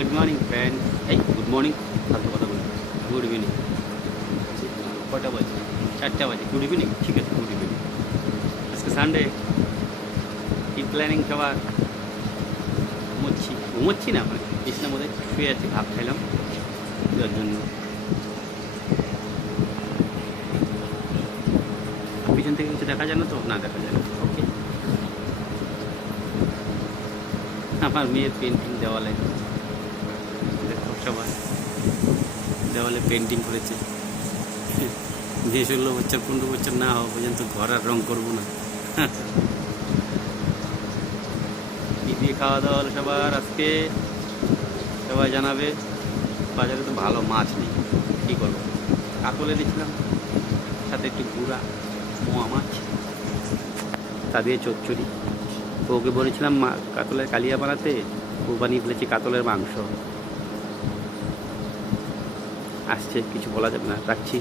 Good morning friend. এই good morning ফালতু কথা বলি, গুড ইভিনিং। কটা বাজে? 4টা বাজে। গুড ইভিনিং, ঠিক আছে, গুড ইভিনিং। আজকে সানডে, কি প্ল্যানিং সবার? ঘুমোচ্ছি না, মানে বিছনার মধ্যে শুয়ে আছি, ভাত খাইলাম যার জন্য। পিছন থেকে কিছু দেখা যায় না তো? না, দেখা যায় না। ওকে, আমার মেয়ের পেন্টিং দেওয়ালে, দেখো সবাই দেওয়ালে পেন্টিং করেছে। যে 16 বছর 15 বছর না হওয়া পর্যন্ত ঘর আর রং করবো না। কি দিয়ে খাওয়া দাওয়া হলো সবার আজকে? সবাই জানাবে। বাজারে তো ভালো মাছ নেই, কী করবো? কাতলে দিয়েছিলাম, সাথে একটু গুঁড়া মোয়া মাছ, তা দিয়ে চচ্চড়ি। ওকে বলেছিলাম কাতলের কালিয়া বানাতে, ও বানিয়ে ফেলেছি কাতলের মাংস। আসছে, কিছু বলা যাবে না, রাখছি।